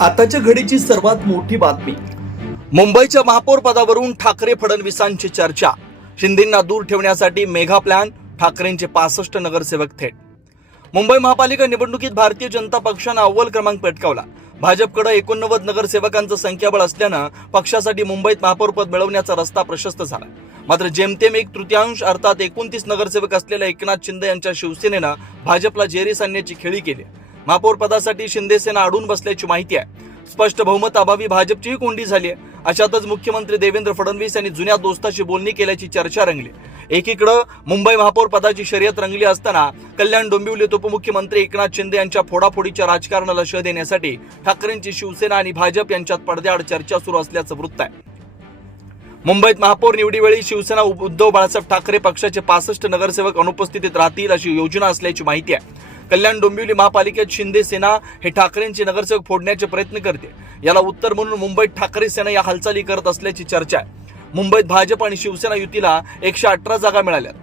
आताच्या घडीची सर्वात मोठी बातमी. मुंबईच्या महापौर पदावरून ठाकरे फडणवीसांची चर्चा. शिंदेंना दूर ठेवण्यासाठी मेगा प्लॅन ठाकरेंचे पासष्ट नगरसेवक थेट. मुंबई महापालिका निवडणुकीत भारतीय जनता पक्षानं अव्वल क्रमांक पटकावला. भाजपकडे एकोणनव्वद नगरसेवकांचं संख्याबळ असल्यानं पक्षासाठी मुंबईत महापौरपद मिळवण्याचा रस्ता प्रशस्त झाला. मात्र जेमतेम एक तृतीयांश अर्थात एकोणतीस नगरसेवक असलेल्या एकनाथ शिंदे यांच्या शिवसेनेनं भाजपला जेरीस आणण्याची खेळी केली. महापौर पदासाठी शिंदे सेना अडून बसल्याची माहिती आहे. स्पष्ट बहुमत अभावी भाजपचीही कोंडी झाली आहे. अशातच मुख्यमंत्री देवेंद्र फडणवीस यांनी जुन्या दोस्ताशी बोलणी केल्याची चर्चा रंगली. एकीकडं मुंबई महापौर पदाची शर्यत रंगली असताना कल्याण डोंबिवलीत उपमुख्यमंत्री एकनाथ शिंदे यांच्या फोडाफोडीच्या राजकारणाला शह देण्यासाठी ठाकरेंची शिवसेना आणि भाजप यांच्यात पडद्याआड चर्चा सुरू असल्याचं वृत्त आहे. मुंबईत महापौर निवडीवेळी शिवसेना उद्धव बाळासाहेब ठाकरे पक्षाचे पासष्ट नगरसेवक अनुपस्थितीत राहतील अशी योजना असल्याची माहिती आहे. कल्याण डोंबिवली महापालिकेत शिंदे सेना हे ठाकरेंचे नगरसेवक फोडण्याचे प्रयत्न करते. याला उत्तर म्हणून मुंबईत ठाकरे सेना या हालचाली करत असल्याची चर्चा आहे. मुंबईत भाजप आणि शिवसेना युतीला एकशे अठरा जागा मिळाल्यात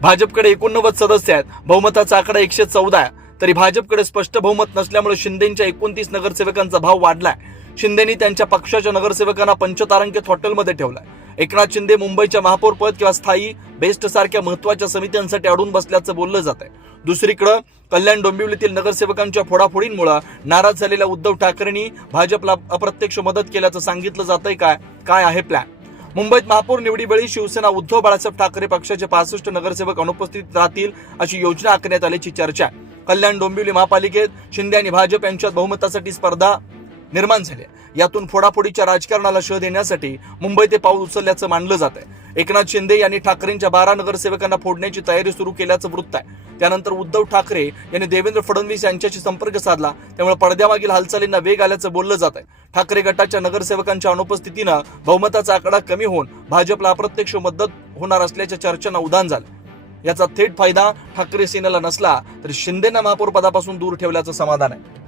भाजपकडे एकोणनव्वद सदस्य आहेत. बहुमताचा आकडा एकशे चौदा आहे. तरी भाजपकडे स्पष्ट बहुमत नसल्यामुळे शिंदेच्या एकोणतीस नगरसेवकांचा भाव वाढलाय. शिंदेनी त्यांच्या पक्षाच्या नगरसेवकांना पंचतारांकित हॉटेलमध्ये ठेवलाय. एकनाथ शिंदे मुंबईच्या महापौर पद किंवा स्थायी बेस्ट सारख्या महत्त्वाच्या समित्यांसाठी अडून बसल्याचं बोललं जात आहे दुसरीकडं कल्याण डोंबिवलीतील नगरसेवकांच्या फोडाफोडींमुळे नाराज झालेल्या उद्धव ठाकरेंनी भाजपला अप्रत्यक्ष मदत केल्याचं सांगितलं जातंय काय? काय आहे प्लॅन मुंबईत महापौर निवडीवेळी शिवसेना उद्धव बाळासाहेब ठाकरे पक्षाचे पासष्ट नगरसेवक अनुपस्थित राहतील अशी योजना आखण्यात आल्याची चर्चा. आहे कल्याण डोंबिवली महापालिकेत शिंदे आणि भाजप यांच्यात बहुमतासाठी स्पर्धा निर्माण झाले. यातून फोडाफोडीच्या राजकारणाला शह देण्यासाठी मुंबई ते पाऊल उचलल्याचं मानलं जात आहे एकनाथ शिंदे यांनी ठाकरेंच्या बारा नगरसेवकांना फोडण्याची तयारी सुरू केल्याचं वृत्त आहे. त्यानंतर उद्धव ठाकरे यांनी देवेंद्र फडणवीस यांच्याशी संपर्क साधला. त्यामुळे पडद्यामागील हालचालींना वेग आल्याचं बोललं जात आहे ठाकरे गटाच्या नगरसेवकांच्या अनुपस्थितीनं बहुमताचा आकडा कमी होऊन भाजपला अप्रत्यक्ष मदत होणार असल्याच्या चर्चेनं उधाण झालं. याचा थेट फायदा ठाकरे सेनेला नसला तरी शिंदेना महापौर पदापासून दूर ठेवल्याचं समाधान आहे.